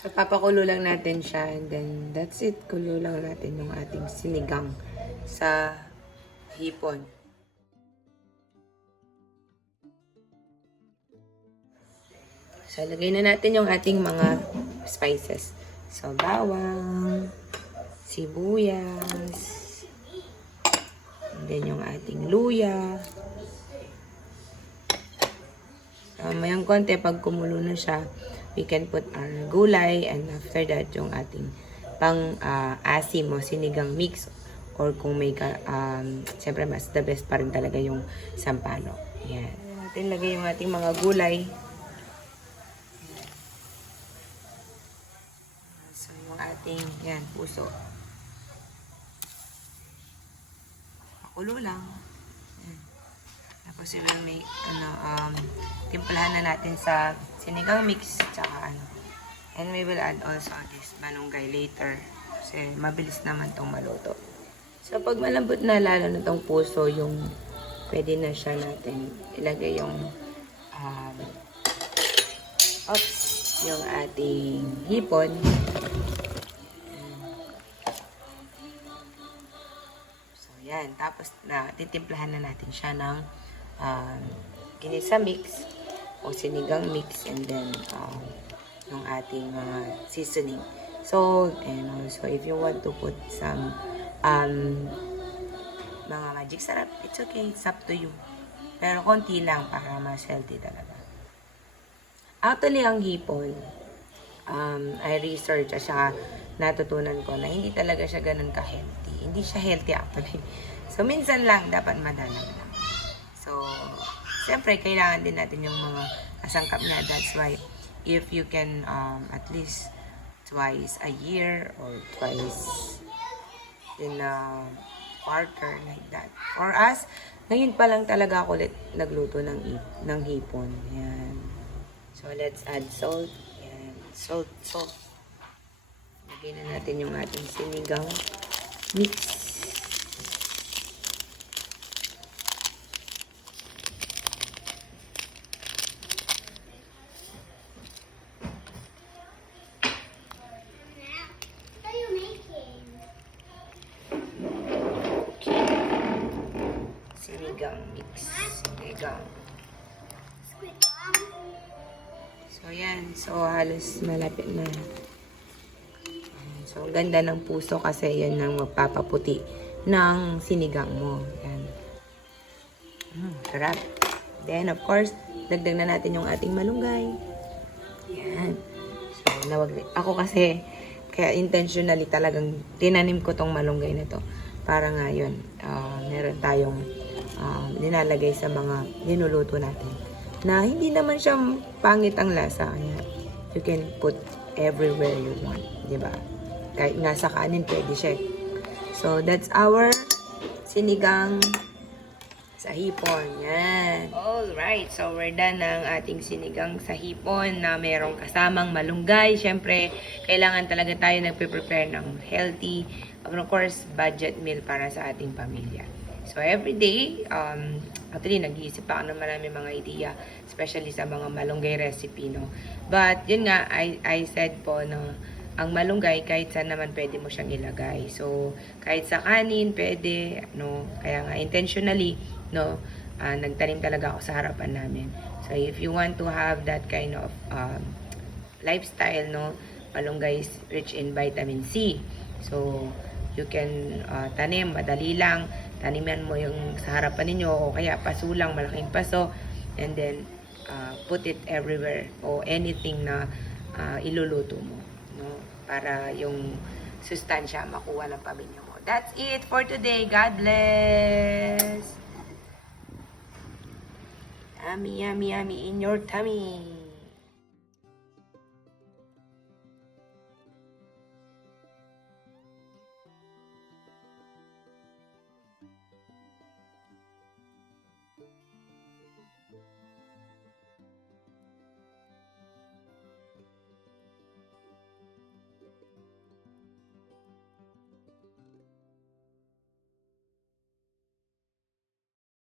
So, papakulo lang natin siya and then that's it. Kulo lang natin yung ating sinigang sa hipon. So, lagay na natin yung ating mga spices. So, bawang, sibuyas, and then yung ating luya. Mayang konti, pag kumulo na siya, we can put our gulay and after that, yung ating pang asim o sinigang mix or kung may siyempre mas the best pa rin talaga yung sampalok. Yan. Natin lagay yung ating mga gulay. So, yung ating, yan, puso. Pakulo lang. Yan. Tapos yung may, timplahan na natin sa sinigang mix, tsaka ano. And we will add also this malunggay later. Kasi mabilis naman tong maluto. So, pag malambot na, lalo na tong puso, yung pwede na siya natin ilagay yung yung ating hipon. So, yan. Tapos, titimplahan na natin siya ng ginisa mix o sinigang mix and then yung ating seasoning. Salt and also if you want to put some mga magic sarap, it's okay. It's up to you. Pero konti lang para mas healthy talaga. Actually, ang hipon, I research at saka natutunan ko na hindi talaga siya ganun ka-healthy. Hindi siya healthy actually. So, minsan lang dapat madalang lang. So, siyempre, kailangan din natin yung mga kasangkap niya. That's why, if you can at least twice a year or twice in a quarter like that. For us, ngayon pa lang talaga ako ulit nagluto ng hipon. Yan. So, let's add salt. Yan. Salt. Lagyan na natin yung ating sinigang mix. Sinigang mix. Sinigang. So, yan. So, halos malapit na. So, ang ganda ng puso kasi yan ang magpapaputi ng sinigang mo. Yan. Sarap. Then, of course, dagdag na natin yung ating malunggay. Yan. So, ako kasi, kaya intentionally talagang tinanim ko tong malunggay na to. Para nga yun, meron tayong nilalagay sa mga ninuluto natin. Na hindi naman siya pangit ang lasa. Kaya you can put everywhere you want. Diba? Kahit nasa kanin, pwede siya. So, that's our sinigang sa hipon. Yan. Alright. So, we're done ng ating sinigang sa hipon na merong kasamang malunggay. Siyempre, kailangan talaga tayo nagpe-prepare ng healthy, of course, budget meal para sa ating pamilya. So, every day, actually, nag-iisip pa ako ng marami mga idea, especially sa mga malunggay recipe, no? But, yun nga, I said po, no, ang malunggay, kahit saan naman pwede mo siyang ilagay. So, kahit sa kanin, pwede, no? Kaya nga, intentionally, no, nagtanim talaga ako sa harapan namin. So, if you want to have that kind of lifestyle, no, malunggay is rich in vitamin C. So, you can tanim, madali lang. Taniman mo yung sa harapan ninyo o kaya paso lang, malaking paso. And then, put it everywhere o anything na iluluto mo. No? Para yung sustansya makuha ng pamilya mo. That's it for today. God bless! Yummy, yummy, yummy in your tummy!